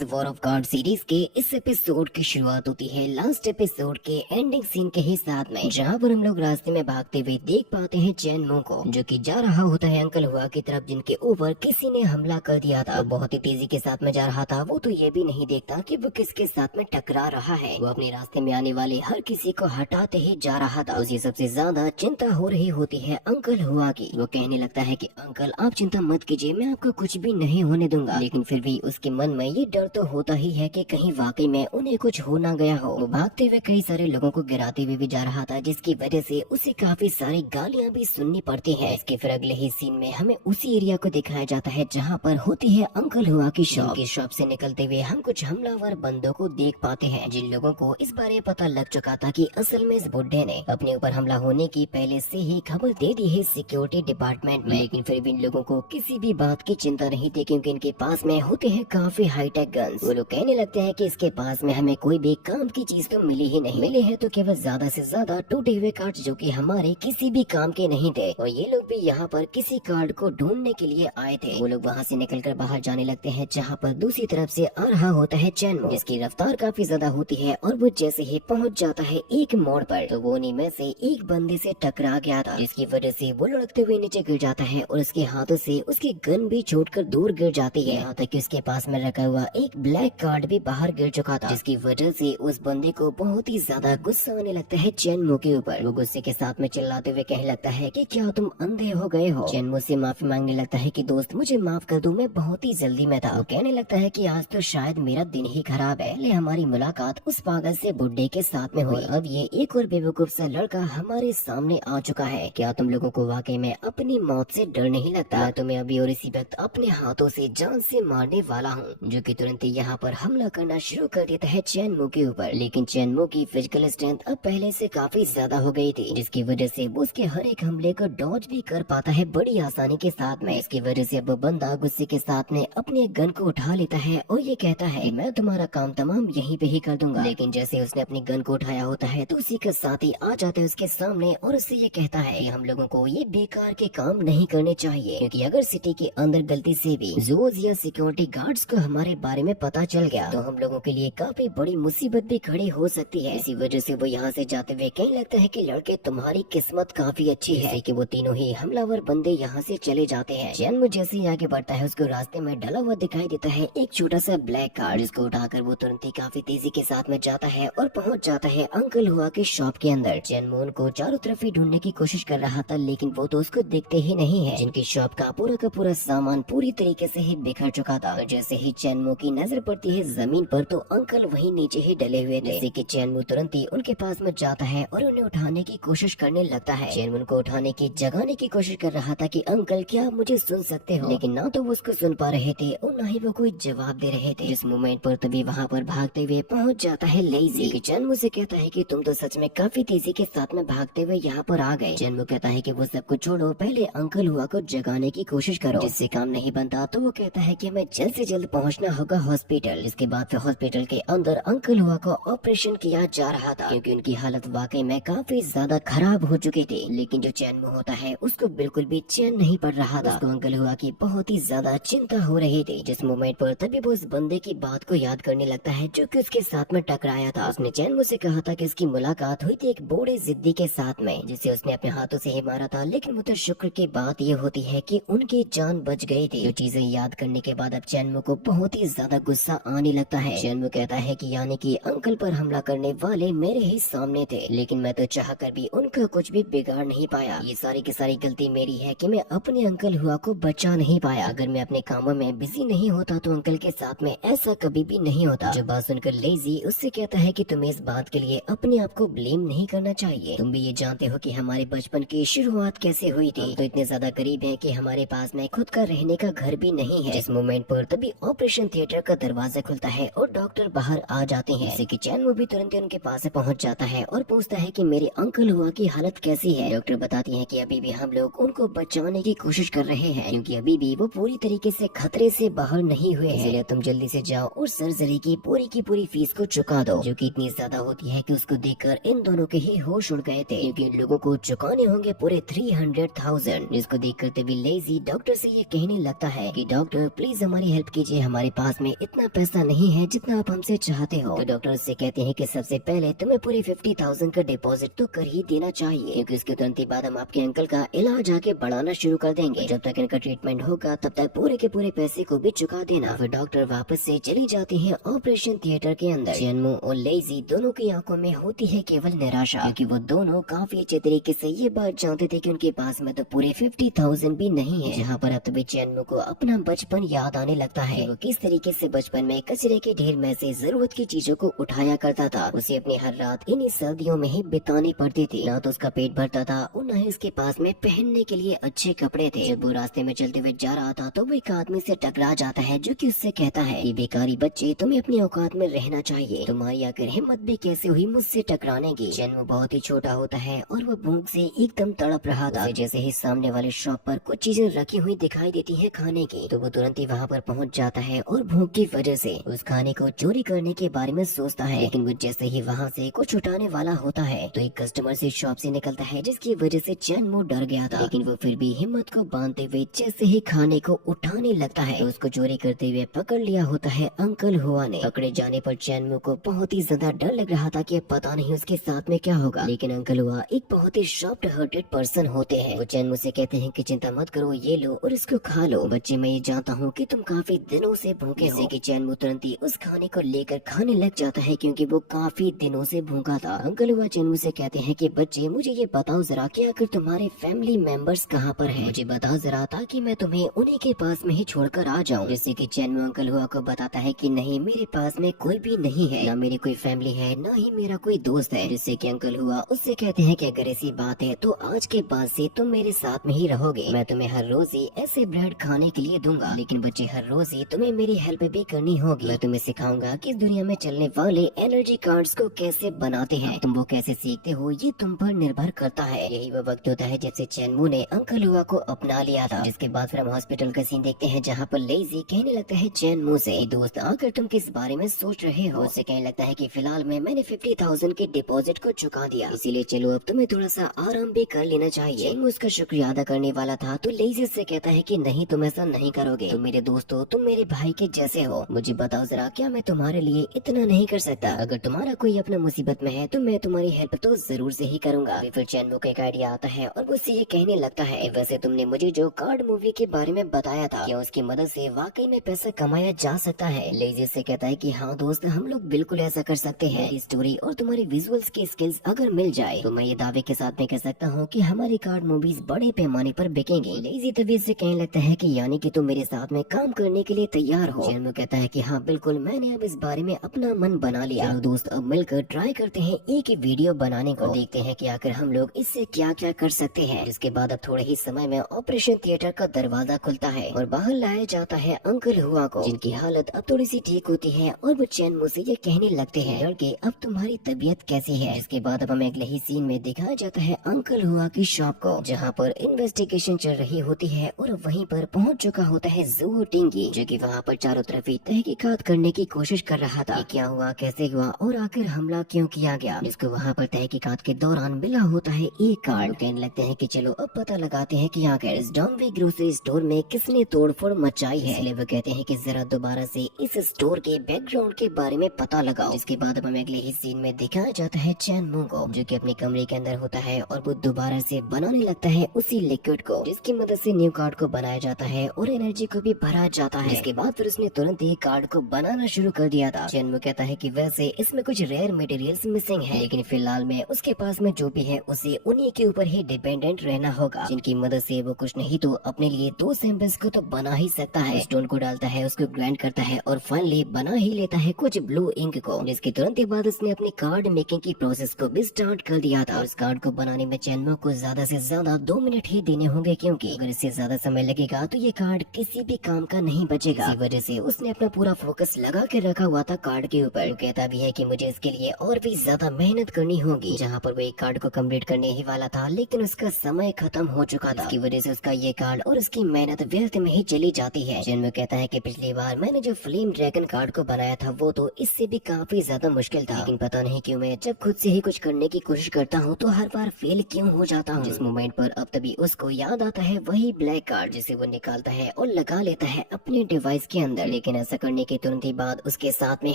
War of God series के इस episode की शुरुआत होती है लास्ट एपिसोड के एंडिंग सीन के ही साथ में, जहां पर हम लोग रास्ते में भागते हुए देख पाते हैं चैन मो को, जो कि जा रहा होता है अंकल हुआ की तरफ, जिनके ऊपर किसी ने हमला कर दिया था। वो बहुत ही तेजी के साथ में जा रहा था। वो तो ये भी नहीं देखता कि वो किसके साथ में टकरा रहा है। वो अपने रास्ते में आने वाले हर किसी को हटाते ही जा रहा था। उसे सबसे ज्यादा चिंता हो रही होती है अंकल हुआ की। वो कहने लगता है कि अंकल आप चिंता मत कीजिए, मैं आपको कुछ भी नहीं होने दूंगा। लेकिन फिर भी उसके मन में ये डर तो होता ही है कि कहीं वाकई में उन्हें कुछ हो ना गया हो। वो भागते हुए कई सारे लोगों को गिराते हुए भी जा रहा था, जिसकी वजह से उसे काफी सारी गालियां भी सुननी पड़ती हैं। इसके फिर अगले ही सीन में हमें उसी एरिया को दिखाया जाता है जहां पर होती है अंकल हुआ की शॉप। की शॉप से निकलते हुए हम कुछ हमलावर बंदों को देख पाते हैं, जिन लोगों को इस बारे पता लग चुका था कि असल में इस बुड्ढे ने अपने ऊपर हमला होने की पहले से ही खबर दे दी है सिक्योरिटी डिपार्टमेंट में। लेकिन फिर भी इन लोगों को किसी भी बात की चिंता नहीं थी, क्योंकि इनके पास में होते हैं काफी हाईटेक गन्स। वो लोग कहने लगते हैं कि इसके पास में हमें कोई भी काम की चीज तो मिली ही नहीं, मिले हैं तो केवल ज्यादा से ज्यादा टूटे हुए कार्ड, जो कि हमारे किसी भी काम के नहीं थे। और ये लोग भी यहाँ पर किसी कार्ड को ढूंढने के लिए आए थे। वो लोग वहाँ से निकलकर बाहर जाने लगते हैं, जहाँ पर दूसरी तरफ से आ रहा होता है चैनमो, जिसकी रफ्तार काफी ज्यादा होती है। और वो जैसे ही पहुँच जाता है एक मोड़ पर, तो वो उन्हीं में से एक बंदे से टकरा गया था, जिसकी वजह से वो लुढ़कते हुए नीचे गिर जाता है और उसके हाथों से उसकी गन भी छूटकर दूर गिर जाती है। यहाँ तक कि उसके पास में रखा हुआ एक ब्लैक कार्ड भी बाहर गिर चुका था, जिसकी वजह से उस बंदे को बहुत ही ज्यादा गुस्सा आने लगता है चैनमो के ऊपर। वो गुस्से के साथ में चिल्लाते हुए कहने लगता है कि क्या तुम अंधे हो गए हो। चैनमो से माफी मांगने लगता है कि दोस्त मुझे माफ कर दो, मैं बहुत ही जल्दी में था। वो कहने लगता है कि आज तो शायद मेरा दिन ही खराब है। पहले हमारी मुलाकात उस पागल से बुड्ढे के साथ में हुई, अब ये एक और बेवकूफ सा लड़का हमारे सामने आ चुका है। क्या तुम लोगों को वाकई में अपनी मौत से डर नहीं लगता? मैं तुम्हें अभी और इसी वक्त अपने हाथों से जान से मारने वाला हूँ। जो कि तुरंत ही यहाँ पर हमला करना शुरू कर देता है चैनमो के ऊपर। लेकिन चैनमो की फिजिकल स्ट्रेंथ अब पहले से काफी ज्यादा हो गई थी, जिसकी वजह से वो उसके हर एक हमले को डॉज भी कर पाता है बड़ी आसानी के साथ में। इसकी वजह से अब वो बंदा गुस्से के साथ में अपने गन को उठा लेता है और ये कहता है मैं तुम्हारा काम तमाम यहीं पे ही कर दूंगा। लेकिन जैसे उसने अपनी गन को उठाया होता है, तो उसी के साथ ही आ जाता है उसके सामने और उससे ये कहता है कि हम लोगों को ये बेकार के काम नहीं करने चाहिए, क्योंकि अगर सिटी के अंदर गलती से भी जोज या सिक्योरिटी गार्ड्स को हमारे बारे में पता चल गया, तो हम लोगों के लिए काफी बड़ी मुसीबत भी खड़ी हो सकती है। इसी वजह से वो यहाँ से जाते हुए कहने लगता है कि लड़के तुम्हारी किस्मत काफी अच्छी है कि वो तीनों ही हमलावर बंदे यहाँ से चले जाते हैं। चैनमो जैसे ही आगे बढ़ता है, उसको रास्ते में डला हुआ दिखाई देता है एक छोटा सा ब्लैक कार्ड, जिसको उठाकर वो तुरंत ही काफी तेजी के साथ में जाता है और पहुँच जाता है अंकल हुआ के शॉप के अंदर। चैनमो उनको चारों तरफ ही ढूंढने की कोशिश कर रहा था, लेकिन वो तो उसको दिखते ही नहीं है, जिनकी शॉप का पूरा सामान पूरी तरीके से ही बिखर चुका था। जैसे ही चैनमो की नजर पड़ती है जमीन पर, तो अंकल वहीं नीचे ही डले हुए थे। जैसे कि चैनमो तुरंत ही उनके पास में जाता है और उन्हें उठाने की कोशिश करने लगता है। चैनमो उनको उठाने की जगाने की कोशिश कर रहा था कि अंकल क्या आप मुझे सुन सकते हो, लेकिन ना तो वो उसको सुन पा रहे थे और ना ही वो कोई जवाब दे रहे थे। इस मोमेंट पर तभी वहाँ पर भागते हुए पहुँच जाता है लेजी, कि चैनमो से कहता है कि तुम तो सच में काफी तेजी के साथ में भागते हुए यहाँ पर आ गए। चैनमो कहता है कि वो सब कुछ छोड़ो, पहले अंकल हुआ को जगाने की कोशिश करो। जिससे काम नहीं बनता तो वो कहता है कि हमें जल्द से जल्द पहुँचना होगा हॉस्पिटल। इसके बाद फिर हॉस्पिटल के अंदर अंकल हुआ को ऑपरेशन किया जा रहा था, क्योंकि उनकी हालत वाकई में काफी ज्यादा खराब हो चुकी थी। लेकिन जो चैनमो होता है उसको बिल्कुल भी चैन नहीं पड़ रहा था। उसको अंकल हुआ की बहुत ही ज्यादा चिंता हो रही थी। जिस मोमेंट पर तभी वो उस बंदे की बात को याद करने लगता है जो कि उसके साथ में टकराया था। उसने चैनमो से कहा था कि उसकी मुलाकात हुई थी एक बूढ़े जिद्दी के साथ में, जिसे उसने अपने हाथों से ही मारा था। लेकिन वो तो शुक्र की बात ये होती है कि उनकी जान बच गई थी। जो चीजें याद करने के बाद अब चैनमो को बहुत ही ज्यादा गुस्सा आने लगता है। चैनमो कहता है कि यानी कि अंकल पर हमला करने वाले मेरे ही सामने थे, लेकिन मैं तो चाह कर भी उनका कुछ भी बिगाड़ नहीं पाया। ये सारी की सारी गलती मेरी है कि मैं अपने अंकल हुआ को बचा नहीं पाया। अगर मैं अपने कामों में बिजी नहीं होता तो अंकल के साथ में ऐसा कभी भी नहीं होता। जो बात सुनकर लेजी उससे कहता है कि तुम्हें इस बात के लिए अपने आप को ब्लेम नहीं करना चाहिए। तुम भी ये जानते हो कि हमारे बचपन की शुरुआत कैसे हुई थी। तो इतने ज्यादा करीब है कि हमारे पास में खुद का रहने का घर भी नहीं है। इस मोमेंट पर तभी ऑपरेशन थिएटर का दरवाजा खुलता है और डॉक्टर बाहर आ जाते हैं। जिससे कि चैनमो भी तुरंत ही उनके पास पहुंच जाता है और पूछता है कि मेरे अंकल हुआ की हालत कैसी है। डॉक्टर बताती है कि अभी भी हम लोग उनको बचाने की कोशिश कर रहे हैं, क्योंकि अभी भी वो पूरी तरीके से खतरे से बाहर नहीं हुए हैं। इसलिए तुम जल्दी से जाओ और सर्जरी की पूरी फीस को चुका दो, जो कि इतनी ज्यादा होती है कि उसको देखकर इन दोनों के ही होश उड़ गए थे, क्योंकि इन लोगों को चुकाने होंगे पूरे 300,000। जिसको देख कर तभी लेजी डॉक्टर से ये कहने लगता है कि डॉक्टर प्लीज हमारी हेल्प कीजिए, हमारे पास में इतना पैसा नहीं है जितना आप हमसे चाहते हो। तो डॉक्टर उससे कहते हैं कि सबसे पहले तुम्हें पूरे 50,000 का डिपॉजिट तो कर ही देना चाहिए, क्योंकि इसके तुरंत ही बाद हम आपके अंकल का इलाज आके बढ़ाना शुरू कर देंगे। जब तक इनका ट्रीटमेंट होगा तब तक पूरे के पूरे पैसे को भी चुका देना। फिर डॉक्टर वापस से चली जाती है ऑपरेशन थिएटर के अंदर। चैनमो और लेजी दोनों की आंखों में होती है केवल निराशा, क्योंकि वो दोनों काफी अच्छे तरीके से ये बात जानते थे कि उनके पास में तो पूरे 50,000 भी नहीं है। जहाँ पर अब तभी चैनमो को अपना बचपन याद आने लगता है। वो किस तरीके से बचपन में कचरे के ढेर में से जरूरत की चीजों को उठाया करता था। उसे अपनी हर रात इन्हीं सर्दियों में ही बितानी पड़ती थी। ना तो उसका पेट भरता था और न ही उसके पास में पहनने के लिए अच्छे कपड़े थे। जब वो रास्ते में चलते हुए जा रहा था तो वो एक आदमी से टकरा जाता है, जो कि उससे कहता है कि बेकारी बच्चे, तुम्हें अपनी औकात में रहना चाहिए। तुम्हारी आखिर हिम्मत भी कैसे हुई मुझसे टकराने की। चैनमो बहुत ही छोटा होता है और वो भूख से एकदम तड़प रहा था। जैसे ही सामने वाले शॉप पर कुछ चीजें रखी हुई दिखाई देती है खाने की, तो वो तुरंत ही वहाँ पर पहुँच जाता है और भूख की वजह से उस खाने को चोरी करने के बारे में सोचता है। लेकिन वो जैसे ही वहाँ से कुछ उठाने वाला होता है तो एक कस्टमर से शॉप से निकलता है, जिसकी वजह से चैनमो डर गया था। लेकिन वो फिर भी हिम्मत को बांधते हुए जैसे ही खाने को उठाने लगता है तो उसको चोरी करते हुए पकड़ लिया होता है अंकल हुआ ने। पकड़े जाने पर चैनमो को बहुत ही ज्यादा डर लग रहा था कि अब पता नहीं उसके साथ में क्या होगा। लेकिन अंकल हुआ एक बहुत ही सॉफ्ट हार्टेड पर्सन होते हैं। वो चैनमो से कहते हैं कि चिंता मत करो, ये लो और इसको खा लो। बच्चे, मैं ये जानता हूँ कि तुम काफी दिनों से भूखे हो। कि चैनमो तुरंत ही उस खाने को लेकर खाने लग जाता है, क्योंकि वो काफी दिनों से भूखा था। अंकल हुआ चैनमो से कहते हैं कि बच्चे, मुझे ये बताओ जरा कि आखिर तुम्हारे फैमिली मेंबर्स कहाँ पर हैं? मुझे बताओ जरा, ताकि मैं तुम्हें उन्हीं के पास में ही छोड़कर आ जाऊँ। जिससे कि चैनमो अंकल हुआ को बताता है कि नहीं, मेरे पास में कोई भी नहीं है, ना मेरी कोई फैमिली है, ना ही मेरा कोई दोस्त है। जिससे कि अंकल हुआ उससे कहते हैं कि अगर ऐसी बात है तो आज के बाद से तुम मेरे साथ में ही रहोगे। मैं तुम्हें हर रोज ही ऐसे ब्रेड खाने के लिए दूंगा, लेकिन बच्चे हर रोज ही तुम्हें मेरी हेल्प भी करनी होगी। मैं तुम्हें सिखाऊंगा कि इस दुनिया में चलने वाले एनर्जी कार्ड्स को कैसे बनाते हैं। तुम वो कैसे सीखते हो ये तुम पर निर्भर करता है। यही वो वक्त होता है जब से चैनमो ने अंकल हुआ को अपना लिया था। जिसके बाद फिर हम हॉस्पिटल का सीन देखते हैं, जहाँ पर लेजी कहने लगता है चैनमो से, दोस्त आकर तुम किस बारे में सोच रहे हो? उससे कहने लगता है कि फिलहाल में मैंने 50,000 के डिपॉजिट को चुका दिया, इसीलिए चलो अब तुम्हें थोड़ा सा आराम भी कर लेना चाहिए। चैनमो उसका शुक्रिया अदा करने वाला था तो लेजी से कहता है कि नहीं, तुम ऐसा नहीं करोगे, तुम मेरे दोस्त हो, तुम मेरे भाई के जैसे हो। मुझे बताओ जरा, क्या मैं तुम्हारे लिए इतना नहीं कर सकता? अगर तुम्हारा कोई अपना मुसीबत में है तो मैं तुम्हारी हेल्प तो जरूर से ही करूंगा। फिर चैनमो का एक आइडिया आता है और वो उससे ये कहने लगता है, वैसे तुमने मुझे जो कार्ड मूवी के बारे में बताया था, क्या उसकी मदद से वाकई में पैसा कमाया जा सकता है? लेजी से कहता है कि हाँ दोस्त, हम लोग बिल्कुल ऐसा कर सकते हैं। स्टोरी और तुम्हारी विजुअल्स की स्किल्स अगर मिल जाए तो मैं ये दावे के साथ में कह सकता हूँ कि हमारी कार्ड मूवीज बड़े पैमाने पर बिकेंगी। लेजी तभी से कहने लगता है कि यानी कि तुम मेरे साथ में काम करने के लिए तैयार हो? चैनमो कहता है कि हाँ बिल्कुल, मैंने अब इस बारे में अपना मन बना लिया। चलो दोस्त, अब मिलकर ट्राई करते हैं एक वीडियो बनाने को, देखते हैं कि आखिर हम लोग इससे क्या क्या कर सकते हैं। जिसके बाद अब थोड़े ही समय में ऑपरेशन थिएटर का दरवाजा खुलता है और बाहर लाया जाता है अंकल हुआ को, जिनकी हालत अब थोड़ी सी ठीक होती है और वो चैनमो से ये कहने लगते हैं, लड़के अब तुम्हारी तबीयत कैसी है? जिसके बाद अब हमें अगले ही सीन में दिखाया जाता है अंकल हुआ की शॉप को, जहाँ पर इन्वेस्टिगेशन चल रही होती है और वहीं पर पहुंच चुका होता है जू टिंगी, जो कि वहाँ पर चारों तरफ ही तहकीकात करने की कोशिश कर रहा था। क्या हुआ, कैसे हुआ और आखिर हमला क्यों किया गया। जिसको वहाँ पर तहकीकात के दौरान मिला होता है एक कार्ड। कहने लगते हैं कि चलो अब पता लगाते हैं कि आखिर इस डॉम्बे ग्रोसरी स्टोर में किसने तोड़फोड़ मचाई है। इसलिए वो कहते हैं कि जरा दोबारा से इस स्टोर के बैकग्राउंड के बारे में पता लगाओ। इसके बाद अब हमें अगले ही सीन में दिखाया जाता है चैनमो को, जो कि अपने कमरे के अंदर होता है और वो दोबारा से बनाने लगता है उसी लिक्विड को, जिसकी मदद से न्यू कार्ड को बनाया जाता है और एनर्जी को भी भरा जाता है। इसके बाद फिर उसने तुरंत ही कार्ड को बनाना शुरू कर दिया था। चैनमो कहता है कि वैसे इसमें कुछ रेयर मटेरियल्स मिसिंग है, लेकिन फिलहाल में उसके पास में जो भी है उसे उन्हीं के ऊपर ही डिपेंडेंट रहना होगा, जिनकी मदद से वो कुछ नहीं तो अपने लिए 2 सैंपल्स को तो बना ही सकता है। स्टोन को डालता है, उसको ग्राइंड करता है और फाइनली बना ही लेता है कुछ ब्लू इंक को, जिसके तुरंत बाद उसने अपनी कार्ड मेकिंग की प्रोसेस को भी स्टार्ट कर दिया था। इस कार्ड को बनाने में चैनमो को ज्यादा से ज्यादा 2 मिनट ही देने होंगे, क्योंकि अगर इससे ज्यादा समय लगेगा तो ये कार्ड किसी भी काम का नहीं बचेगा। इसी वजह से उसने अपना पूरा फोकस लगा के रखा हुआ था कार्ड के ऊपर। कहता भी है कि मुझे इसके लिए और भी ज्यादा मेहनत करनी होगी। जहाँ पर वो एक कार्ड को कम्प्लीट करने ही वाला था, लेकिन उसका समय खत्म हो चुका था। इसकी वजह से उसका ये कार्ड और उसकी मेहनत व्यर्थ में ही चली जाती है। चैनमो कहता है कि पिछली बार मैंने जो फ्लेम ड्रैगन कार्ड को बनाया था वो तो इससे भी काफी ज्यादा मुश्किल था, लेकिन पता नहीं क्यों मैं जब खुद से ही कुछ करने की कोशिश करता हूँ तो हर बार फेल क्यों हो जाता हूँ। जिस मोमेंट पर अब तभी उसको याद आता है वही ब्लैक कार्ड, जिसे वो निकालता है और लगा लेता है अपने डिवाइस के अंदर। लेकिन ऐसा करने के तुरंत ही बाद उसके साथ में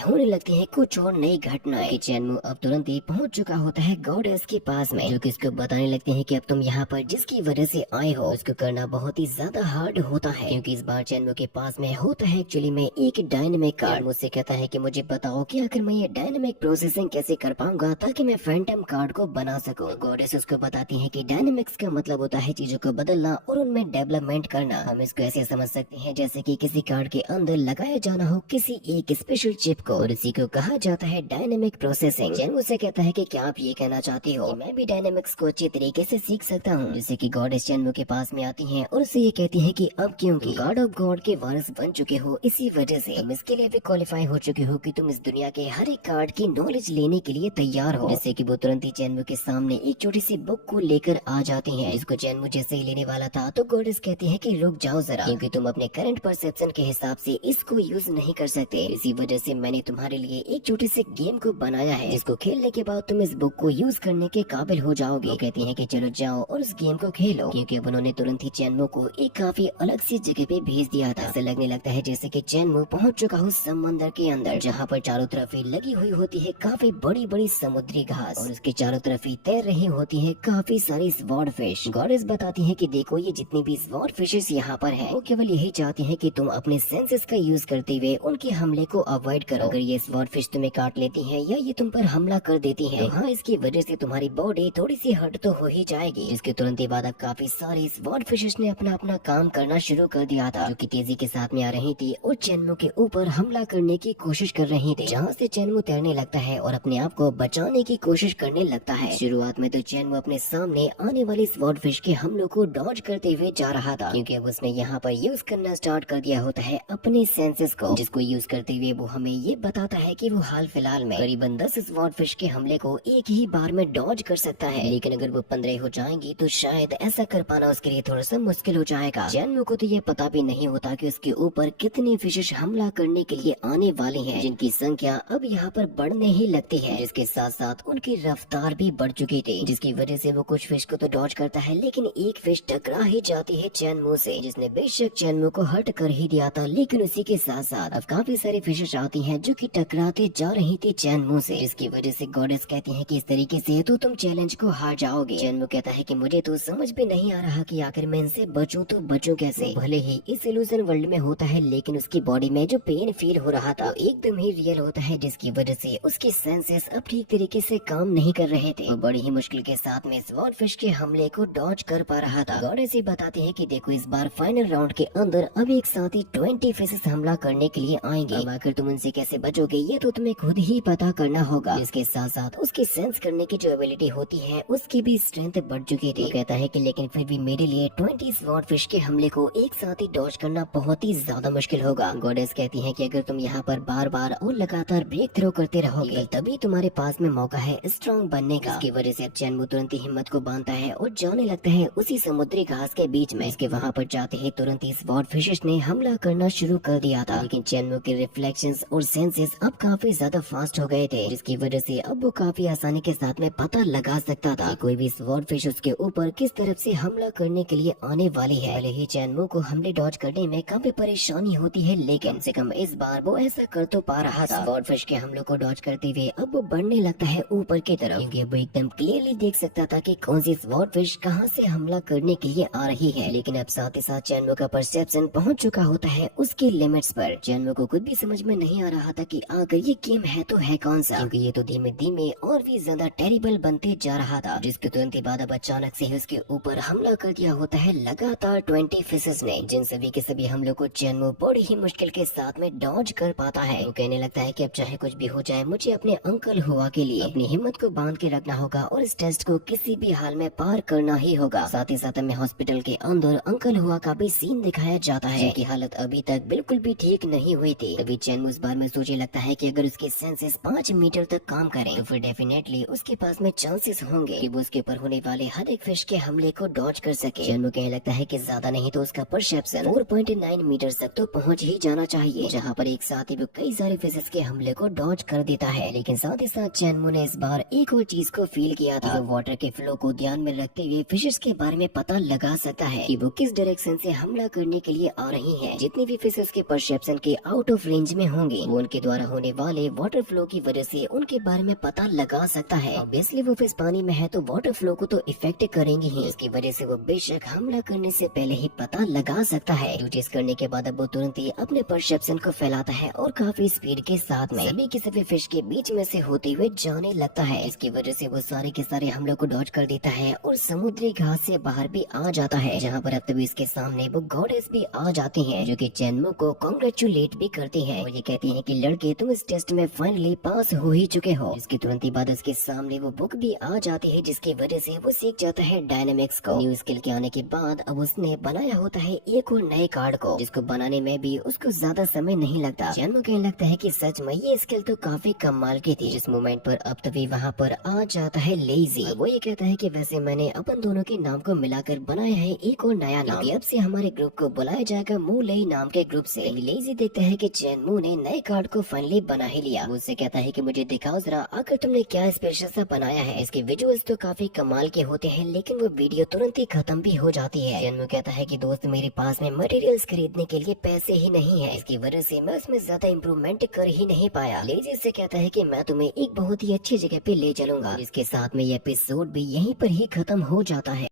होने लगती है कुछ और नई घटनाएं। चैनमू अब तुरंत ही पहुंच चुका होता है गॉडेस के पास में, जो कि उसको बताने लगते हैं कि अब तुम यहाँ पर जिसकी वजह से आए हो उसको करना बहुत ही ज्यादा हार्ड होता है, क्योंकि इस बार चैनमू के पास में होता है एक्चुअली में एक डायनेमिक कार्ड। मुझसे कहता है कि मुझे बताओ कि आखिर मैं ये डायनेमिक प्रोसेसिंग कैसे कर पाऊंगा ताकि मैं फैंटम कार्ड को बना सकूं। गॉडेस उसको बताती है कि डायनेमिक्स का मतलब होता है चीजों को बदलना और उनमें डेवलपमेंट करना। हम इसको ऐसे समझ सकते हैं जैसे कि किसी कार्ड के अंदर लगाया जाना हो किसी एक स्पेशल चिप को, और इसी को कहा जाता है डायनेमिक प्रोसेसिंग। चैन मुझसे कहता है कि क्या आप ये कहना चाहती हो कि मैं भी डायनेमिक्स को अच्छी तरीके से सीख सकता हूँ। जैसे कि गॉडेस चैनमू के पास में आती है और उससे ये कहती है कि अब क्योंकि गॉड ऑफ गॉड के वारिस बन चुके हो, इसी वजह से तुम इसके लिए भी क्वालिफाई हो चुके हो कि तुम इस दुनिया के हर एक कार्ड की नॉलेज लेने के लिए तैयार हो। जैसे कि वो तुरंत ही चैनमू के सामने एक छोटी सी बुक को लेकर आ जाती है, जिसको चैनमू जैसे ही लेने वाला था तो गॉडेस कहती है कि रुक जाओ जरा, क्योंकि तुम अपने करंट परसेप्शन के हिसाब से इसको यूज नहीं कर सकते। इसी वजह से मैंने तुम्हारे लिए एक छोटे से गेम को बनाया है, जिसको खेलने के बाद तुम इस बुक को यूज करने के काबिल हो जाओगे। वो कहती है कि चलो जाओ और उस गेम को खेलो, क्योंकि अब उन्होंने तुरंत ही चैनमू को एक काफी अलग सी जगह पे भेज दिया था। ऐसा लगने लगता है जैसे कि चैनमू पहुंच चुका हो समंदर के अंदर, जहाँ पर चारों तरफ ही लगी हुई होती है काफी बड़ी बड़ी समुद्री घास, और उसके चारों तरफ ही तैर रही होती है काफी सारी स्वॉर्ड फिश। गॉडेस बताती है कि देखो ये जितनी भी स्वॉर्ड फिशेस यहाँ पर है वो केवल यही चाहती है कि तुम अपने सेंसेस का यूज करते हुए उनके हमले को अवॉइड करो। अगर ये स्वॉर्ड फिश तुम्हें काट लेती है या ये तुम पर हमला कर देती है, तो हाँ इसकी वजह से तुम्हारी बॉडी थोड़ी सी हर्ट तो हो ही जाएगी। जिसके तुरंत ही बाद अब काफी सारी स्वॉर्ड फिशेस ने अपना अपना काम करना शुरू कर दिया था, जो कि तेजी के साथ में आ रही थी और चैनमू के ऊपर हमला करने की कोशिश कर रही थी, जहाँ से चैनमू तैरने लगता है और अपने आप को बचाने की कोशिश करने लगता है। शुरुआत में तो चैनमू अपने सामने आने वाली स्वॉर्ड फिश के हमलों को डॉज करते हुए जा रहा था, क्योंकि अब उसने यहाँ पर यूज करना स्टार्ट कर दिया होता है अपने सेंसेस को, जिसको यूज करते हुए वो हमें ये बताता है कि वो हाल फिलहाल में करीबन 10 स्वॉर्ड फिश के हमले को एक ही बार में डॉज कर सकता है, लेकिन अगर वो 15 हो जाएंगी तो शायद ऐसा कर पाना उसके लिए थोड़ा सा मुश्किल हो जाएगा। चैनमू को तो ये पता भी नहीं होता कि उसके ऊपर कितनी फिशेस हमला करने के लिए आने वाली हैं, जिनकी संख्या अब यहाँ पर बढ़ने ही लगती है, जिसके साथ साथ उनकी रफ्तार भी बढ़ चुकी थी, जिसकी वजह से वो कुछ फिश को तो डॉज करता है, लेकिन एक फिश टकरा ही जाती है चैनमू से, जिसने बेशक चैनमू को हर्ट कर ही दिया था, लेकिन उसी के साथ साथ अब काफी सारी फिशेस आती हैं जो कि टकराते जा रही थी चैनमू से, जिसकी वजह से गॉडेस कहती है कि इस तरीके से तो तुम चैलेंज को हार जाओगे। चैनमू कहता है कि मुझे तो समझ भी नहीं आ रहा कि आखिर मैं इनसे बचूं तो बचूं कैसे। भले ही इस इल्यूजन वर्ल्ड में होता है, लेकिन उसकी बॉडी में जो पेन फील हो रहा था एकदम ही रियल होता है, जिसकी वजह से उसके सेंसेस अब ठीक तरीके से काम नहीं कर रहे थे। वो बड़ी ही मुश्किल के साथ में स्वॉर्ड फिश के हमले को डॉज कर पा रहा था। गॉडेस ही बताते हैं कि देखो इस बार फाइनल राउंड के अंदर अब एक साथ ही 20 फिशेस हमला करने के लिए आएंगे। अब आखिर तुम उनसे कैसे बचोगे ये तो तुम्हें खुद ही पता करना होगा। इसके साथ साथ उसकी सेंस करने की जो एबिलिटी होती है उसकी भी स्ट्रेंथ बढ़ चुकी थी। कहता है कि लेकिन फिर भी मेरे लिए 20 स्वॉर्ड फिश के हमले को एक साथ ही डॉज करना बहुत ही ज्यादा मुश्किल होगा। गॉडेस कहती है कि अगर तुम यहाँ पर बार बार और लगातार ब्रेक थ्रो करते रहोगे तभी तुम्हारे पास में मौका है स्ट्रॉन्ग बनने का। इसकी वजह से अब चैनमू तुरंत ही हिम्मत को बांधता है और जाने लगता है उसी समुद्री घास के बीच में। इसके वहाँ पर जाते ही तुरंत ही स्वॉर्ड फिशेस ने हमला करना शुरू कर दिया था, लेकिन चैनमू के रिफ्लेक्शंस और सेंसेस अब काफी ज्यादा फास्ट हो गए थे, जिसकी वजह से अब वो काफी आसानी के साथ में पता लगा सकता था कोई भी स्वॉर्ड फिश उसके ऊपर किस तरफ से हमला करने के लिए आने वाली है। भले ही चैनमू को हमले डॉज करने में काफी परेशानी होती है, लेकिन कम से कम इस बार वो ऐसा कर तो पा रहा था। स्वॉर्ड फिश के हमलों को डॉज करते हुए अब वो बढ़ने लगता है ऊपर की तरफ, क्योंकि वो एकदम क्लियरली देख सकता था कि कौन सी स्वॉर्ड फिश कहाँ से हमला करने के लिए आ रही है। लेकिन अब साथ ही साथ चैनमू का परसेप्शन पहुंच चुका होता है उसके लिमिट्स पर। चैनमू को कुछ भी समझ में नहीं आ रहा था कि आखिर ये गेम है तो है कौन सा, क्योंकि ये तो धीमे धीमे और भी ज्यादा टेरिबल बनते जा रहा था। जिसके तुरंत ही बाद अब अचानक से ही उसके ऊपर हमला कर दिया होता है लगातार 20 फिशेस ने, जिन सभी के सभी हमलों को चैनमू बड़ी ही मुश्किल के साथ में डॉज कर पाता है। वो कहने लगता है कि अब चाहे कुछ भी हो जाए मुझे अपने अंकल हुआ के लिए अपनी हिम्मत को बांध के रखना होगा और इस टेस्ट को किसी भी हाल में पार करना ही होगा। साथ ही साथ हमें हॉस्पिटल के अंदर अंकल हुआ का भी सीन दिखाया जाता है, जिनकी हालत अभी तक बिल्कुल भी ठीक नहीं हुई थी। तभी चैनमू इस बार में सोचने लगता है कि अगर उसके सेंसेस 5 मीटर तक काम करें तो फिर डेफिनेटली उसके पास में चांसेस होंगे कि वो उसके ऊपर होने वाले हर एक फिश के हमले को डॉज कर सके। चैनमू कहने लगता है कि ज्यादा नहीं तो उसका परसेप्शन 4.9 मीटर तक तो पहुंच ही जाना चाहिए, जहां पर एक साथ ही वो कई सारे फिशेस के हमले को डॉज कर देता है। लेकिन साथ ही साथ चैनमू ने इस बार एक और चीज को फील किया था। वो वाटर के फ्लो को ध्यान में रखते हुए फिशेस के बारे में पता लगा सकता है कि वो किस डायरेक्शन से हमला करने के लिए आ रही हैं। जितनी भी फिशेस के परसेप्शन के आउट ऑफ रेंज में होंगे, वो उनके द्वारा होने वाले वाटर फ्लो की वजह से उनके बारे में पता लगा सकता है। ऑब्वियसली वो फिश पानी में है तो वाटर फ्लो को तो इफेक्ट करेंगे ही, इसकी वजह से वो बेशक हमला करने से पहले ही पता लगा सकता है। जो चीज करने के बाद अब वो तुरंत ही अपने परसेप्शन को फैलाता है और काफी स्पीड के साथ में सभी के सभी फिश के बीच में से होते हुए जाने लगता है। इसकी वजह से वो सारे के सारे हमलों को डॉज कर देता है और समुद्री घास से बाहर भी आ जाता है, जहाँ पर अब तभी इसके सामने वो गॉडेस भी आ जाती है, जो कि चेनमू को कांग्रेचुलेट भी करती है और ये कहती है कि लड़के तुम इस टेस्ट में फाइनली पास हो ही चुके हो। इसके तुरंत ही बाद उसके सामने वो बुक भी आ जाती है, जिसकी वजह से वो सीख जाता है डायनेमिक्स को। न्यू स्किल के आने के बाद अब उसने बनाया होता है एक और नए कार्ड को, जिसको बनाने में भी उसको ज्यादा समय नहीं लगता। चेनमू कहने लगता है कि सच में ये स्किल तो काफी कमाल की थी। जिस मोमेंट पर अब तभी वहाँ पर आ जाता है लेजी। वो ये कहता है कि वैसे मैंने अपन दोनों के नाम को मिलाकर बनाया है एक और नया नाम, अब से हमारे ग्रुप को बुलाया जाएगा मू लेई नाम के ग्रुप से। लेजी देखता है कि चेनमू ने नए कार्ड को फाइनली बना ही लिया। उससे कहता है कि मुझे दिखाओ जरा आखिर तुमने क्या स्पेशल सा बनाया है। इसके विजुअल्स तो काफी कमाल के होते हैं, लेकिन वो वीडियो तुरंत ही खत्म भी हो जाती है। चेनमू कहता है कि दोस्त मेरे पास में मटेरियल्स खरीदने के लिए पैसे ही नहीं है, इसकी वजह से मैं उसमें ज्यादा इम्प्रूवमेंट कर ही नहीं पाया। लेजी से कहता है कि मैं तुम्हें एक बहुत ही अच्छी जगह पे ले चलूंगा। इसके साथ में ये एपिसोड भी यहीं पर ही खत्म हो जाता है।